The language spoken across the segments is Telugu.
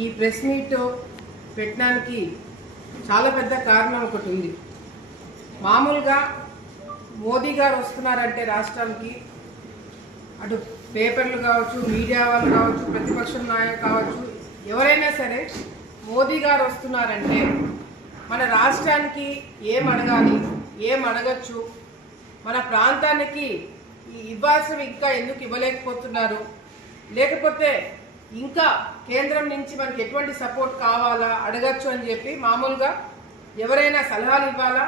ఈ ప్రెస్ మీట్ పెట్టడానికి చాలా పెద్ద కారణం ఒకటి ఉంది. మామూలుగా మోదీ గారు వస్తున్నారంటే రాష్ట్రానికి అటు పేపర్లు కావచ్చు, మీడియా వాళ్ళు కావచ్చు, ప్రతిపక్షం నాయకులు కావచ్చు, ఎవరైనా సరే మోదీ గారు వస్తున్నారంటే మన రాష్ట్రానికి ఏం అడగాలి, ఏం అడగచ్చు, మన ప్రాంతానికి ఇవ్వాల్సినవి ఇంకా ఎందుకు ఇవ్వలేకపోతున్నారు, లేకపోతే ఇంకా కేంద్రం నుంచి మనకి ఎటువంటి సపోర్ట్ కావాలా అడగచ్చు అని చెప్పి మామూలుగా ఎవరైనా సలహాలు ఇవ్వాలా,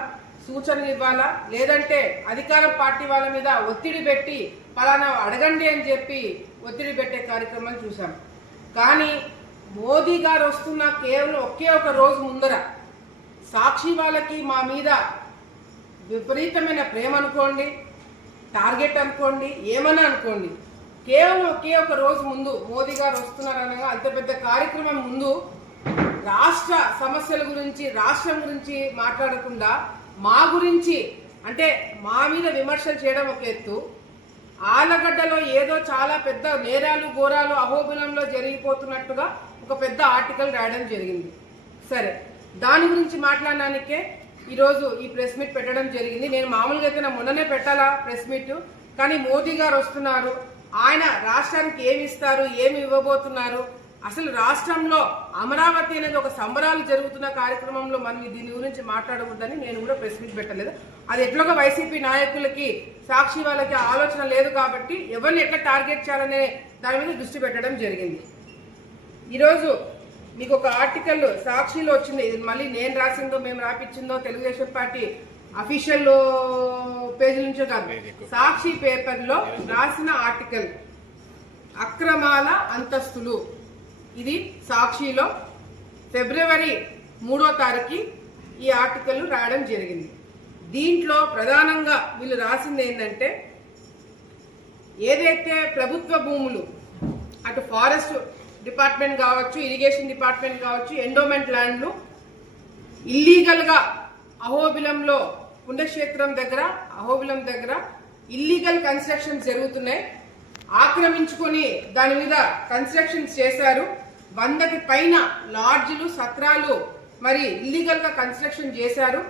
సూచనలు ఇవ్వాలా, లేదంటే అధికార పార్టీ వాళ్ళ మీద ఒత్తిడి పెట్టి పలానా అడగండి అని చెప్పి ఒత్తిడి పెట్టే కార్యక్రమాలు చూసాం. కానీ మోదీ గారు వస్తున్న కేవలం ఒకే ఒక రోజు ముందర సాక్షి వాళ్ళకి మా మీద విపరీతమైన ప్రేమ అనుకోండి, టార్గెట్ అనుకోండి, ఏమన్నా అనుకోండి, కేవలం ఒకే ఒక రోజు ముందు మోదీ గారు వస్తున్నారనగా అంత పెద్ద కార్యక్రమం ముందు రాష్ట్ర సమస్యల గురించి, రాష్ట్రం గురించి మాట్లాడకుండా మా గురించి అంటే మా మీద విమర్శలు చేయడం ఒక ఎత్తు, ఆలగడ్డలో ఏదో చాలా పెద్ద నేరాలు ఘోరాలు అహోబిలంలో జరిగిపోతున్నట్టుగా ఒక పెద్ద ఆర్టికల్ రాయడం జరిగింది. సరే, దాని గురించి మాట్లాడడానికే ఈరోజు ఈ ప్రెస్ మీట్ పెట్టడం జరిగింది. నేను మామూలుగా అయితే మొన్ననే పెట్టాలా ప్రెస్ మీట్, కానీ మోదీ గారు వస్తున్నారు, ఆయన రాష్ట్రానికి ఏమి ఇస్తారు, ఏమి ఇవ్వబోతున్నారు, అసలు రాష్ట్రంలో అమరావతి అనేది ఒక సంబరాలు జరుగుతున్న కార్యక్రమంలో మనం దీని గురించి మాట్లాడకూడదని నేను కూడా ప్రెస్ మీట్ పెట్టలేదు. అది ఎట్లాగో వైసీపీ నాయకులకి, సాక్షి వాళ్ళకి ఆలోచన లేదు కాబట్టి ఎవరిని ఎట్లా టార్గెట్ చేయాలనే దాని మీద దృష్టి పెట్టడం జరిగింది. ఈరోజు మీకు ఒక ఆర్టికల్ సాక్షిలో వచ్చింది, మళ్ళీ నేను రాసిందో మేము రాపించిందో తెలుగుదేశం పార్టీ అఫీషియల్ పేజీ నుంచో కాదు, సాక్షి పేపర్లో రాసిన ఆర్టికల్ అక్రమాల అంతస్తులు. ఇది సాక్షిలో ఫిబ్రవరి 3వ తారీఖు ఈ ఆర్టికల్ రాయడం జరిగింది. దీంట్లో ప్రధానంగా వీళ్ళు రాసింది ఏంటంటే, ఏదైతే ప్రభుత్వ భూములు అటు ఫారెస్ట్ డిపార్ట్మెంట్ కావచ్చు, ఇరిగేషన్ డిపార్ట్మెంట్ కావచ్చు, ఎండోమెంట్ ల్యాండ్లు ఇల్లీగల్గా అహోబిలంలో పుణ్యక్షేత్రం దగ్గర, అహోబిలం దగ్గర ఇల్లీగల్ కన్స్ట్రక్షన్స్ జరుగుతున్నాయి, ఆక్రమించుకొని దాని మీద కన్స్ట్రక్షన్స్ చేశారు, 100కి పైన లాడ్జిలు, సత్రాలు మరి ఇల్లీగల్గా కన్స్ట్రక్షన్ చేశారు,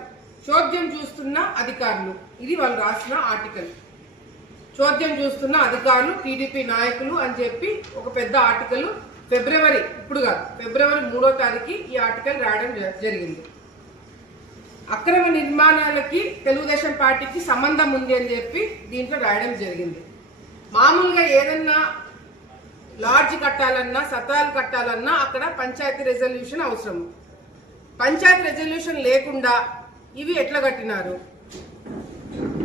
చోద్యం చూస్తున్న అధికారులు. ఇది వాళ్ళు రాసిన ఆర్టికల్. చోద్యం చూస్తున్న అధికారులు, టీడీపీ నాయకులు అని చెప్పి ఒక పెద్ద ఆర్టికల్ ఫిబ్రవరి 3వ తారీఖు ఈ ఆర్టికల్ రాయడం జరిగింది. అక్రమ నిర్మాణాలకి తెలుగుదేశం పార్టీకి సంబంధం ఉంది అని చెప్పి దీంట్లో రాయడం జరిగింది. మామూలుగా ఏదన్నా లాడ్జ్ కట్టాలన్నా, సత్రాలు కట్టాలన్నా అక్కడ పంచాయతీ రెజల్యూషన్ అవసరం. పంచాయతీ రెజల్యూషన్ లేకుండా ఇవి ఎట్లా కట్టినారు?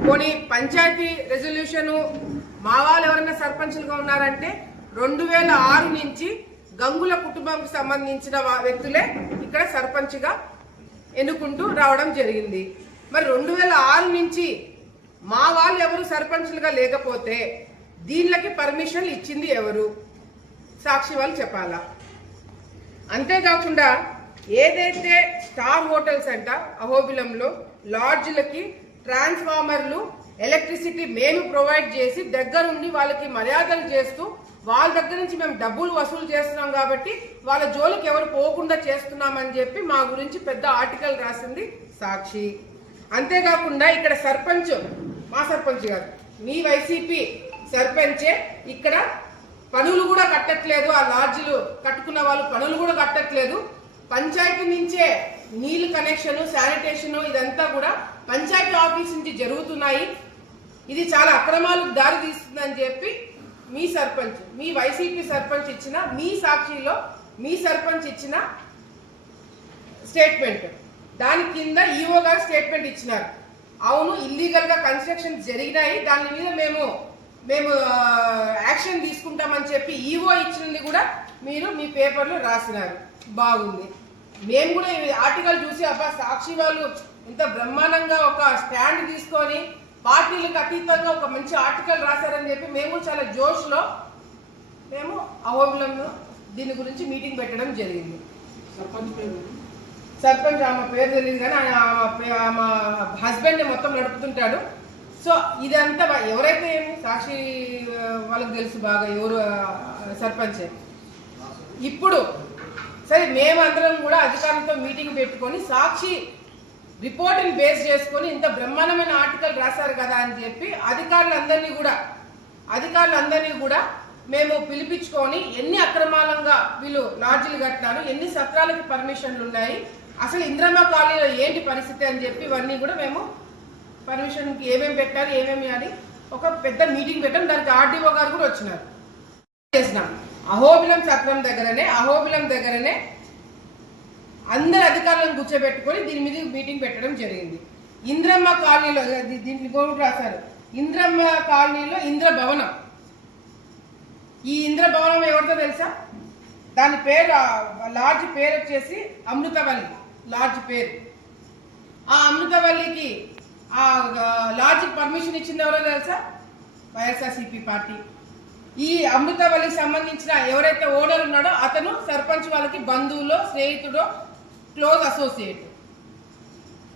పోనీ పంచాయతీ రెజల్యూషను మా వాళ్ళు ఎవరైనా సర్పంచులుగా ఉన్నారంటే 2006 నుంచి గంగుల కుటుంబానికి సంబంధించిన వ్యక్తులే ఇక్కడ సర్పంచ్గా ఎన్నుకుంటూ రావడం జరిగింది. మరి 2006 నుంచి మా వాళ్ళు ఎవరు సర్పంచ్లుగా లేకపోతే దీనికి పర్మిషన్ ఇచ్చింది ఎవరు? సాక్షి వాళ్ళు చెప్పాలా. అంతేకాకుండా ఏదైతే స్టార్ హోటల్స్ అంట అహోబిలంలో లాడ్జ్లకి ట్రాన్స్ఫార్మర్లు, ఎలక్ట్రిసిటీ మేము ప్రొవైడ్ చేసి దగ్గరుండి వాళ్ళకి మర్యాదలు చేస్తూ వాళ్ళ దగ్గర నుంచి మేము డబ్బులు వసూలు చేస్తున్నాం కాబట్టి వాళ్ళ జోలికి ఎవరు పోకుండా చేస్తున్నామని చెప్పి మా గురించి పెద్ద ఆర్టికల్ రాసింది సాక్షి. అంతేకాకుండా ఇక్కడ సర్పంచ్, మా సర్పంచ్ కాదు, మీ వైసీపీ సర్పంచే ఇక్కడ పనులు కూడా కట్టట్లేదు, ఆ లాడ్జీలు కట్టుకున్న వాళ్ళు పనులు కూడా కట్టట్లేదు, పంచాయతీ నుంచే నీళ్లు కనెక్షన్, శానిటేషన్ ఇదంతా కూడా పంచాయతీ ఆఫీస్ నుంచి జరుగుతున్నాయి, ఇది చాలా అక్రమాలకు దారి తీస్తుందని చెప్పి మీ సర్పంచ్, మీ వైసీపీ సర్పంచ్ ఇచ్చిన, మీ సాక్షిలో మీ సర్పంచ్ ఇచ్చిన స్టేట్మెంట్, దాని కింద ఈఓ గారు స్టేట్మెంట్ ఇచ్చినారు. అవును, ఇల్లీగల్గా కన్స్ట్రక్షన్ జరిగినాయి, దాని మీద మేము యాక్షన్ తీసుకుంటామని చెప్పి ఈఓ ఇచ్చినది కూడా మీరు మీ పేపర్లో రాసినారు. బాగుంది. మేము కూడా ఈ ఆర్టికల్ చూసి అబ్బా సాక్షి వాళ్ళు ఇంత బ్రహ్మాండంగా ఒక స్టాండ్ తీసుకొని పార్టీలకు అతీతంగా ఒక మంచి ఆర్టికల్ రాశారని చెప్పి మేము చాలా జోష్లో మేము అహోబిలంలో దీని గురించి మీటింగ్ పెట్టడం జరిగింది. సర్పంచ్ ఆమె పేరు తెలియదు కానీ ఆమె హస్బెండ్ మొత్తం నడుపుతుంటాడు. సో ఇదంతా ఎవరైతే ఏమి సాక్షి వాళ్ళకి తెలుసు బాగా ఎవరు సర్పంచ్. ఇప్పుడు సరే మేమందరం కూడా అధికారులతో మీటింగ్ పెట్టుకొని సాక్షి రిపోర్ట్ని బేస్ చేసుకొని ఇంత బ్రహ్మాండమైన ఆర్టికల్ రాశారు కదా అని చెప్పి అధికారులందరినీ కూడా మేము పిలిపించుకొని ఎన్ని అక్రమాలంగా వీళ్ళు లాడ్జీలు కట్టినారు, ఎన్ని సత్రాలకి పర్మిషన్లు ఉన్నాయి, అసలు ఇంద్రమ్మ కాలనీలో ఏంటి పరిస్థితి అని చెప్పి ఇవన్నీ కూడా మేము పర్మిషన్కి ఏమేమి పెట్టారు ఏమేమి అని ఒక పెద్ద మీటింగ్ పెట్టాం. దానికి ఆర్డీఓ గారు కూడా వచ్చినారు. చేసినాం అహోబిలం సత్రం దగ్గరనే అందరు అధికారులను కూర్చోబెట్టుకొని దీని మీద మీటింగ్ పెట్టడం జరిగింది. ఇంద్రమ్మ కాలనీలో దీన్ని కూడా రాశారు. ఇంద్రమ్మ కాలనీలో ఇంద్రభవనం, ఈ ఇంద్రభవనం ఎవరితో తెలుసా? దాని పేరు లాడ్జ్ పేరు వచ్చేసి అమృతవల్లి లాడ్జ్ పేరు. ఆ అమృతవల్లికి ఆ లాడ్జ్కి పర్మిషన్ ఇచ్చింది ఎవరో తెలుసా? వైఎస్ఆర్సీపీ పార్టీ. ఈ అమృతవల్లికి సంబంధించిన ఎవరైతే ఓనర్ ఉన్నాడో అతను సర్పంచ్ వాళ్ళకి బంధువులో స్నేహితుడో క్లోజ్ అసోసియేట్.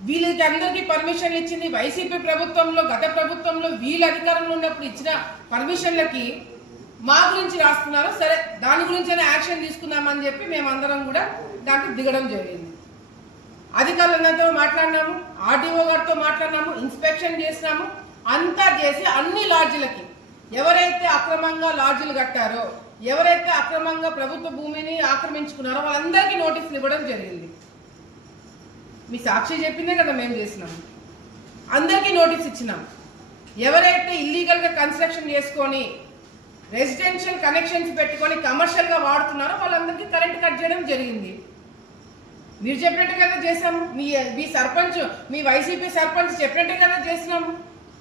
వీళ్ళకి అందరికీ పర్మిషన్లు ఇచ్చింది వైసీపీ ప్రభుత్వంలో. గత ప్రభుత్వంలో వీళ్ళ అధికారంలో ఉన్నప్పుడు ఇచ్చిన పర్మిషన్లకి మా గురించి రాస్తున్నారు. సరే దాని గురించైనా యాక్షన్ తీసుకుందామని చెప్పి మేమందరం కూడా దాంట్లో దిగడం జరిగింది. అధికారులందరితో మాట్లాడినాము, ఆర్డీఓ గారితో మాట్లాడినాము, ఇన్స్పెక్షన్ చేసినాము. అంతా చేసి అన్ని లాడ్జీలకి ఎవరైతే అక్రమంగా లాడ్జీలు కట్టారో, ఎవరైతే అక్రమంగా ప్రభుత్వ భూమిని ఆక్రమించుకున్నారో వాళ్ళందరికీ నోటీసులు ఇవ్వడం జరిగింది. మీ సాక్షి చెప్పిందే కదా మేము చేసినాము. అందరికీ నోటీస్ ఇచ్చినాం. ఎవరైతే ఇల్లీగల్గా కన్స్ట్రక్షన్ చేసుకొని రెసిడెన్షియల్ కనెక్షన్స్ పెట్టుకొని కమర్షియల్గా వాడుతున్నారో వాళ్ళందరికీ కరెంట్ కట్ చేయడం జరిగింది. మీరు చెప్పినట్టు కదా చేసాము. మీ సర్పంచ్, మీ వైసీపీ సర్పంచ్ చెప్పినట్టు కదా చేసినాము.